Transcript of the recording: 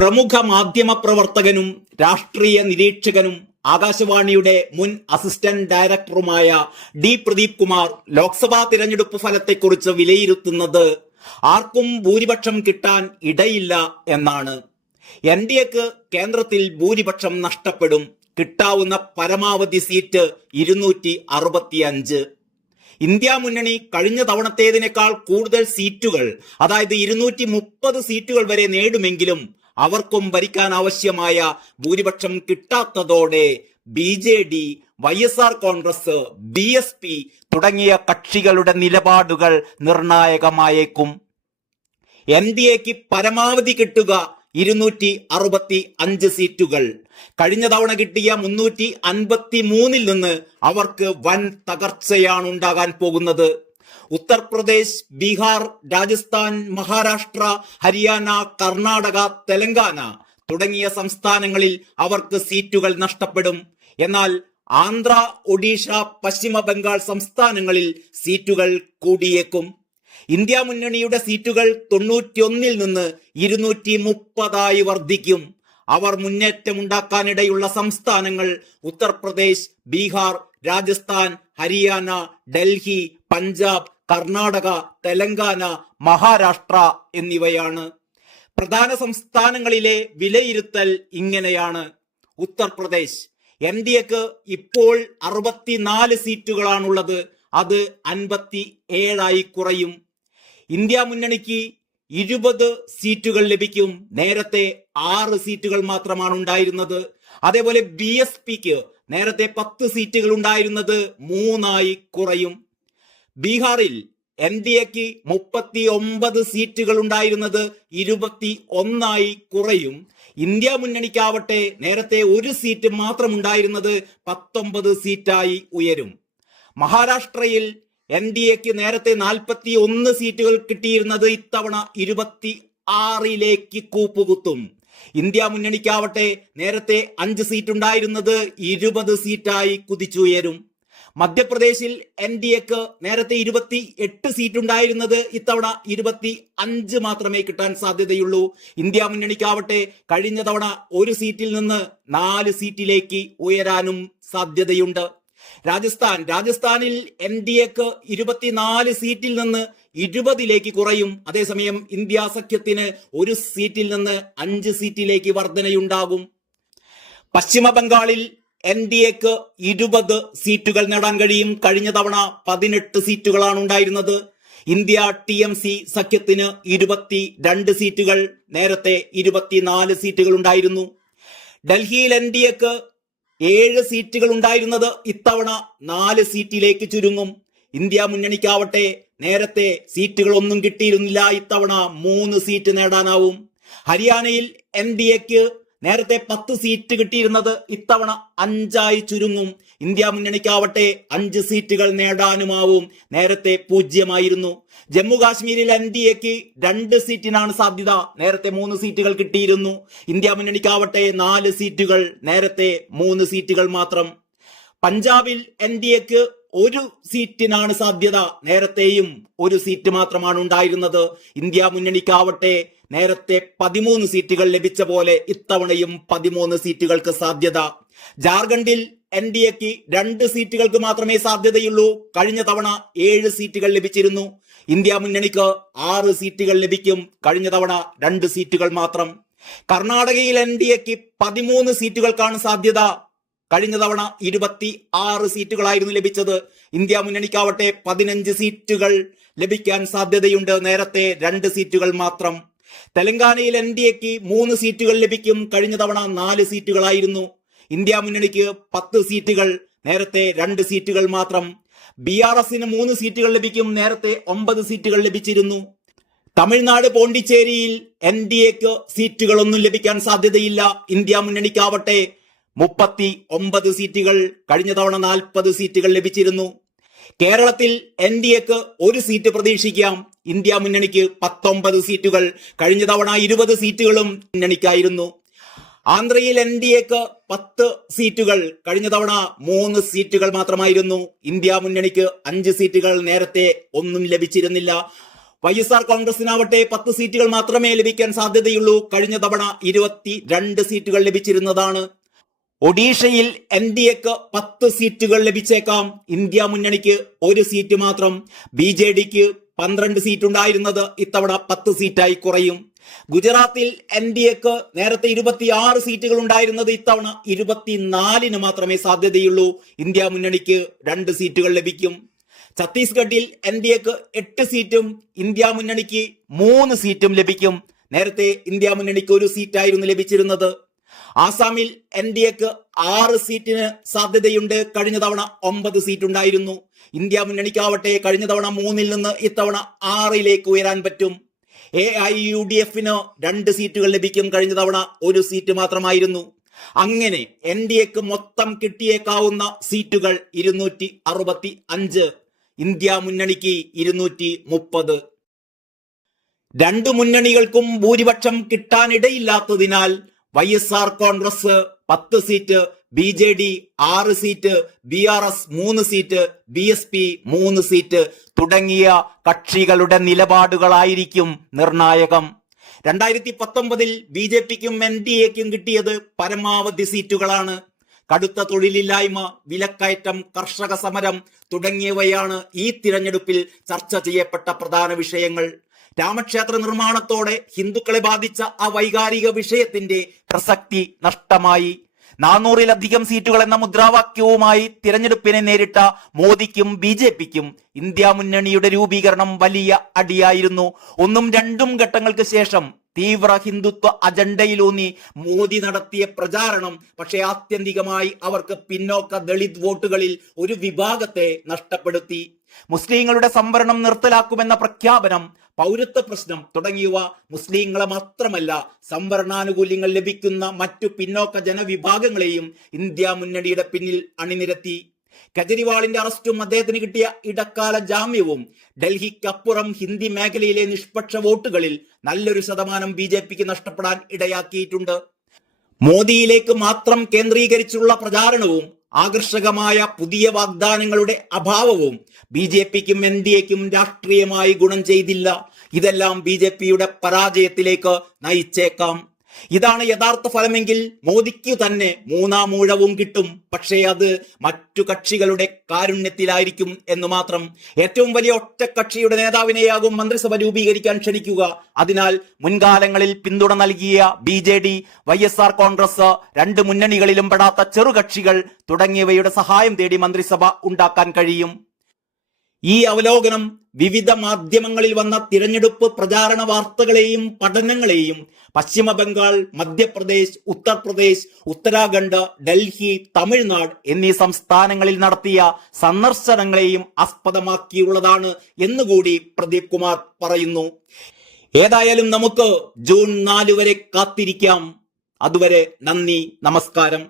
പ്രമുഖ മാധ്യമ പ്രവർത്തകനും രാഷ്ട്രീയ നിരീക്ഷകനും ആകാശവാണിയുടെ മുൻ അസിസ്റ്റന്റ് ഡയറക്ടറുമായ ഡി പ്രദീപ് കുമാർ ലോക്സഭാ തിരഞ്ഞെടുപ്പ് ഫലത്തെക്കുറിച്ച് വിലയിരുത്തുന്നത് ആർക്കും ഭൂരിപക്ഷം കിട്ടാൻ ഇടയില്ല എന്നാണ്. എൻഡിഎക്ക് കേന്ദ്രത്തിൽ ഭൂരിപക്ഷം നഷ്ടപ്പെടും. കിട്ടാവുന്ന പരമാവധി സീറ്റ് 265. ഇന്ത്യ മുന്നണി കഴിഞ്ഞ തവണത്തേതിനേക്കാൾ കൂടുതൽ സീറ്റുകൾ, അതായത് 230 സീറ്റുകൾ വരെ നേടുമെങ്കിലും അവർക്കും ഭരിക്കാൻ ആവശ്യമായ ഭൂരിപക്ഷം കിട്ടാത്തതോടെ BJD, YSR കോൺഗ്രസ്, BSP തുടങ്ങിയ കക്ഷികളുടെ നിലപാടുകൾ നിർണായകമായേക്കും. NDAക്ക് പരമാവധി കിട്ടുക 265 സീറ്റുകൾ. കഴിഞ്ഞ തവണ കിട്ടിയ 353 നിന്ന് അവർക്ക് വൻ തകർച്ചയാണ് ഉണ്ടാകാൻ പോകുന്നത്. ഉത്തർപ്രദേശ്, ബീഹാർ, രാജസ്ഥാൻ, മഹാരാഷ്ട്ര, ഹരിയാന, കർണാടക, തെലങ്കാന തുടങ്ങിയ സംസ്ഥാനങ്ങളിൽ അവർക്ക് സീറ്റുകൾ നഷ്ടപ്പെടും. എന്നാൽ ആന്ധ്ര, ഒഡീഷ, പശ്ചിമ ബംഗാൾ സംസ്ഥാനങ്ങളിൽ സീറ്റുകൾ കൂടിയേക്കും. ഇന്ത്യ മുന്നണിയുടെ സീറ്റുകൾ 91 നിന്ന് 230 വർദ്ധിക്കും. അവർ മുന്നേറ്റമുണ്ടാക്കാനിടയുള്ള സംസ്ഥാനങ്ങൾ ഉത്തർപ്രദേശ്, ബീഹാർ, രാജസ്ഥാൻ, ഹരിയാന, ഡൽഹി, പഞ്ചാബ്, കർണാടക, തെലങ്കാന, മഹാരാഷ്ട്ര എന്നിവയാണ്. പ്രധാന സംസ്ഥാനങ്ങളിലെ വിലയിരുത്തൽ ഇങ്ങനെയാണ്. ഉത്തർപ്രദേശ് NDAക്ക് ഇപ്പോൾ 64 സീറ്റുകളാണുള്ളത്. അത് 57 കുറയും. ഇന്ത്യ മുന്നണിക്ക് 20 സീറ്റുകൾ ലഭിക്കും. നേരത്തെ 6 സീറ്റുകൾ മാത്രമാണ് ഉണ്ടായിരുന്നത്. അതേപോലെ BSPക്ക് നേരത്തെ 10 സീറ്റുകൾ ഉണ്ടായിരുന്നത് 3 കുറയും. ബീഹാറിൽ NDAക്ക് 39 സീറ്റുകൾ ഉണ്ടായിരുന്നത് 21 കുറയും. ഇന്ത്യ മുന്നണിക്കാവട്ടെ നേരത്തെ 1 സീറ്റ് മാത്രം ഉണ്ടായിരുന്നത് 19 സീറ്റായി ഉയരും. മഹാരാഷ്ട്രയിൽ NDAക്ക് നേരത്തെ 41 സീറ്റുകൾ കിട്ടിയിരുന്നത് ഇത്തവണ 26 കൂപ്പുകുത്തും. ഇന്ത്യ മുന്നണിക്കാവട്ടെ നേരത്തെ 5 സീറ്റ് ഉണ്ടായിരുന്നത് 20 സീറ്റായി കുതിച്ചുയരും. മധ്യപ്രദേശിൽ NDAക്ക് നേരത്തെ 28 സീറ്റ് ഉണ്ടായിരുന്നത് ഇത്തവണ 25 മാത്രമേ കിട്ടാൻ സാധ്യതയുള്ളൂ. ഇന്ത്യ മുന്നണിക്കാവട്ടെ കഴിഞ്ഞ തവണ 1 സീറ്റിൽ നിന്ന് 4 സീറ്റിലേക്ക് ഉയരാനും സാധ്യതയുണ്ട്. രാജസ്ഥാനിൽ NDAക്ക് 24 സീറ്റിൽ നിന്ന് 20 കുറയും. അതേസമയം ഇന്ത്യ സഖ്യത്തിന് 1 സീറ്റിൽ നിന്ന് 5 സീറ്റിലേക്ക് വർധനയുണ്ടാകും. പശ്ചിമ ബംഗാളിൽ NDAക്ക് 20 സീറ്റുകൾ നേടാൻ കഴിയും. കഴിഞ്ഞ തവണ 18 സീറ്റുകളാണ് ഉണ്ടായിരുന്നത്. ഇന്ത്യ TMC സഖ്യത്തിന് 22 സീറ്റുകൾ, നേരത്തെ 24 സീറ്റുകൾ ഉണ്ടായിരുന്നു. ഡൽഹിയിൽ NDAക്ക് 7 സീറ്റുകൾ ഉണ്ടായിരുന്നത് ഇത്തവണ 4 സീറ്റിലേക്ക് ചുരുങ്ങും. ഇന്ത്യ മുന്നണിക്കാവട്ടെ നേരത്തെ സീറ്റുകൾ ഒന്നും കിട്ടിയിരുന്നില്ല. ഇത്തവണ 3 സീറ്റ് നേടാനാവും. ഹരിയാനയിൽ NDAക്ക് നേരത്തെ 10 സീറ്റ് കിട്ടിയിരുന്നത് ഇത്തവണ 5 ചുരുങ്ങും. ഇന്ത്യ മുന്നണിക്കാവട്ടെ 5 സീറ്റുകൾ നേടാനുമാവും. നേരത്തെ 0 ജമ്മു കാശ്മീരിൽ NDAക്ക് 2 സീറ്റിനാണ് സാധ്യത. നേരത്തെ 3 സീറ്റുകൾ കിട്ടിയിരുന്നു. ഇന്ത്യ മുന്നണിക്കാവട്ടെ 4 സീറ്റുകൾ, നേരത്തെ 3 സീറ്റുകൾ മാത്രം. പഞ്ചാബിൽ NDAക്ക് 1 സീറ്റിനാണ് സാധ്യത. നേരത്തെയും 1 സീറ്റ് മാത്രമാണ് ഉണ്ടായിരുന്നത്. ഇന്ത്യ മുന്നണിക്കാവട്ടെ നേരത്തെ 13 സീറ്റുകൾ ലഭിച്ച പോലെ ഇത്തവണയും 13 സീറ്റുകൾക്ക് സാധ്യത. ജാർഖണ്ഡിൽ NDAക്ക് 2 സീറ്റുകൾക്ക് മാത്രമേ സാധ്യതയുള്ളൂ. കഴിഞ്ഞ തവണ 7 സീറ്റുകൾ ലഭിച്ചിരുന്നു. ഇന്ത്യ മുന്നണിക്ക് 6 സീറ്റുകൾ ലഭിക്കും. കഴിഞ്ഞ തവണ 2 സീറ്റുകൾ മാത്രം. കർണാടകയിൽ NDAക്ക് 13 സീറ്റുകൾക്കാണ് സാധ്യത. കഴിഞ്ഞ തവണ 26 സീറ്റുകളായിരുന്നു ലഭിച്ചത്. ഇന്ത്യ മുന്നണിക്കാവട്ടെ 15 സീറ്റുകൾ ലഭിക്കാൻ സാധ്യതയുണ്ട്. നേരത്തെ 2 സീറ്റുകൾ മാത്രം. തെലങ്കാനയിൽ NDAക്ക് 3 സീറ്റുകൾ ലഭിക്കും. കഴിഞ്ഞ തവണ 4 സീറ്റുകളായിരുന്നു. ഇന്ത്യ മുന്നണിക്ക് 10 സീറ്റുകൾ, നേരത്തെ 2 സീറ്റുകൾ മാത്രം. BRSന് 3 സീറ്റുകൾ ലഭിക്കും. നേരത്തെ 9 സീറ്റുകൾ ലഭിച്ചിരുന്നു. തമിഴ്നാട് പോണ്ടിച്ചേരിയിൽ NDAക്ക് സീറ്റുകളൊന്നും ലഭിക്കാൻ സാധ്യതയില്ല. ഇന്ത്യ മുന്നണിക്കാവട്ടെ 39 സീറ്റുകൾ, കഴിഞ്ഞ തവണ 40 സീറ്റുകൾ ലഭിച്ചിരുന്നു. കേരളത്തിൽ NDAക്ക് 1 സീറ്റ് പ്രതീക്ഷിക്കാം. ഇന്ത്യ മുന്നണിക്ക് 19 സീറ്റുകൾ, കഴിഞ്ഞ തവണ 20 സീറ്റുകളും മുന്നണിക്കായിരുന്നു. ആന്ധ്രയിൽ NDAക്ക് 10 സീറ്റുകൾ, കഴിഞ്ഞ തവണ 3 സീറ്റുകൾ മാത്രമായിരുന്നു. ഇന്ത്യ മുന്നണിക്ക് 5 സീറ്റുകൾ, നേരത്തെ ഒന്നും ലഭിച്ചിരുന്നില്ല. YSR കോൺഗ്രസിനാവട്ടെ 10 സീറ്റുകൾ മാത്രമേ ലഭിക്കാൻ സാധ്യതയുള്ളൂ. കഴിഞ്ഞ തവണ 22 സീറ്റുകൾ ലഭിച്ചിരുന്നതാണ്. ഒഡീഷയിൽ NDAക്ക് 10 സീറ്റുകൾ ലഭിച്ചേക്കാം. ഇന്ത്യ മുന്നണിക്ക് 1 സീറ്റ് മാത്രം. BJDക്ക് 12 സീറ്റ് ഉണ്ടായിരുന്നത് ഇത്തവണ 10 സീറ്റായി കുറയും. ഗുജറാത്തിൽ NDAക്ക് നേരത്തെ 26 സീറ്റുകൾ ഉണ്ടായിരുന്നത് ഇത്തവണ 24 മാത്രമേ സാധ്യതയുള്ളൂ. ഇന്ത്യ മുന്നണിക്ക് 2 സീറ്റുകൾ ലഭിക്കും. ഛത്തീസ്ഗഡിൽ NDAക്ക് 8 സീറ്റും ഇന്ത്യ മുന്നണിക്ക് 3 സീറ്റും ലഭിക്കും. നേരത്തെ ഇന്ത്യ മുന്നണിക്ക് 1 സീറ്റായിരുന്നു ലഭിച്ചിരുന്നത്. ആസാമിൽ NDAക്ക് 6 സീറ്റിന് സാധ്യതയുണ്ട്. കഴിഞ്ഞ തവണ 9 സീറ്റ് ഉണ്ടായിരുന്നു. ഇന്ത്യ മുന്നണിക്കാവട്ടെ കഴിഞ്ഞ തവണ 3-ൽ നിന്ന് ഇത്തവണ 6-ലേക്ക് ഉയരാൻ പറ്റും. AIUDFന് 2 സീറ്റുകൾ ലഭിക്കും. കഴിഞ്ഞ തവണ 1 സീറ്റ് മാത്രമായിരുന്നു. അങ്ങനെ NDAക്ക് മൊത്തം കിട്ടിയേക്കാവുന്ന സീറ്റുകൾ 265. ഇന്ത്യ മുന്നണിക്ക് 230. രണ്ടു മുന്നണികൾക്കും ഭൂരിപക്ഷം കിട്ടാനിടയില്ലാത്തതിനാൽ YSR Congress 10 seat, BJD 6 seat, BRS 3 seat, BSP 3 seat തുടങ്ങിയ കക്ഷികളുടെ നിലപാടുകളായിരിക്കും നിർണായകം. 2019-ൽ BJPക്കും NDAക്കും കിട്ടിയത് പരമാവധി സീറ്റുകളാണ്. കടുത്ത തൊഴിലില്ലായ്മ, വിലക്കയറ്റം, കർഷക സമരം തുടങ്ങിയവയാണ് ഈ തിരഞ്ഞെടുപ്പിൽ ചർച്ച ചെയ്യപ്പെട്ട പ്രധാന വിഷയങ്ങൾ. രാമക്ഷേത്ര നിർമ്മാണത്തോടെ ഹിന്ദുക്കളെ ബാധിച്ച ആ വൈകാരിക വിഷയത്തിന്റെ പ്രസക്തി നഷ്ടമായി. 400-ലധികം സീറ്റുകൾ എന്ന മുദ്രാവാക്യവുമായി തിരഞ്ഞെടുപ്പിനെ നേരിട്ട മോദിക്കും BJPക്കും ഇന്ത്യ മുന്നണിയുടെ രൂപീകരണം വലിയ അടിയായിരുന്നു. 1-2 ഘട്ടങ്ങൾക്ക് ശേഷം തീവ്ര ഹിന്ദുത്വ അജണ്ടയിലൂന്നി മോദി നടത്തിയ പ്രചാരണം പക്ഷേ ആത്യന്തികമായി അവർക്ക് പിന്നോക്ക ദളിത് വോട്ടുകളിൽ ഒരു വിഭാഗത്തെ നഷ്ടപ്പെടുത്തി. മുസ്ലിങ്ങളുടെ സംവരണം നിർത്തലാക്കുമെന്ന പ്രഖ്യാപനം, പൗരത്വ പ്രശ്നം തുടങ്ങിയവ മുസ്ലിങ്ങളെ മാത്രമല്ല സംവരണാനുകൂല്യങ്ങൾ ലഭിക്കുന്ന മറ്റു പിന്നോക്ക ജനവിഭാഗങ്ങളെയും ഇന്ത്യ മുന്നണിയുടെ പിന്നിൽ അണിനിരത്തി. കെജ്രിവാളിന്റെ അറസ്റ്റും അദ്ദേഹത്തിന് കിട്ടിയ ഇടക്കാല ജാമ്യവും ഡൽഹിക്കപ്പുറം ഹിന്ദി മേഖലയിലെ നിഷ്പക്ഷ വോട്ടുകളിൽ നല്ലൊരു ശതമാനം BJPക്ക് നഷ്ടപ്പെടാൻ ഇടയാക്കിയിട്ടുണ്ട്. മോദിയിലേക്ക് മാത്രം കേന്ദ്രീകരിച്ചുള്ള പ്രചാരണവും ആകർഷകമായ പുതിയ വാഗ്ദാനങ്ങളുടെ അഭാവവും BJPക്കും NDAക്കും രാഷ്ട്രീയമായി ഗുണം ചെയ്തില്ല. ഇതെല്ലാം BJPയുടെ പരാജയത്തിലേക്ക് നയിച്ചേക്കാം. ഇതാണ് യഥാർത്ഥ ഫലമെങ്കിൽ മോദിക്ക് തന്നെ 3-ാം ഊഴവും കിട്ടും. പക്ഷേ അത് മറ്റു കക്ഷികളുടെ കാരുണ്യത്തിലായിരിക്കും എന്ന് മാത്രം. ഏറ്റവും വലിയ ഒറ്റക്കക്ഷിയുടെ നേതാവിനെയാകും മന്ത്രിസഭ രൂപീകരിക്കാൻ ക്ഷണിക്കുക. അതിനാൽ മുൻകാലങ്ങളിൽ പിന്തുണ നൽകിയ BJD, YSR കോൺഗ്രസ്, 2 മുന്നണികളിലും പെടാത്ത ചെറുകക്ഷികൾ തുടങ്ങിയവയുടെ സഹായം തേടി മന്ത്രിസഭ ഉണ്ടാക്കാൻ കഴിയും. ഈ അവലോകനം വിവിധ മാധ്യമങ്ങളിൽ വന്ന തിരഞ്ഞെടുപ്പ് പ്രചാരണ വാർത്തകളെയും പഠനങ്ങളെയും പശ്ചിമ ബംഗാൾ, മധ്യപ്രദേശ്, ഉത്തർപ്രദേശ്, ഉത്തരാഖണ്ഡ്, ഡൽഹി, തമിഴ്നാട് എന്നീ സംസ്ഥാനങ്ങളിൽ നടത്തിയ സന്ദർശനങ്ങളെയും ആസ്പദമാക്കിയുള്ളതാണ് എന്നുകൂടി പ്രദീപ് കുമാർ പറയുന്നു. ഏതായാലും നമുക്ക് ജൂൺ 4 വരെ കാത്തിരിക്കാം. അതുവരെ നന്ദി, നമസ്കാരം.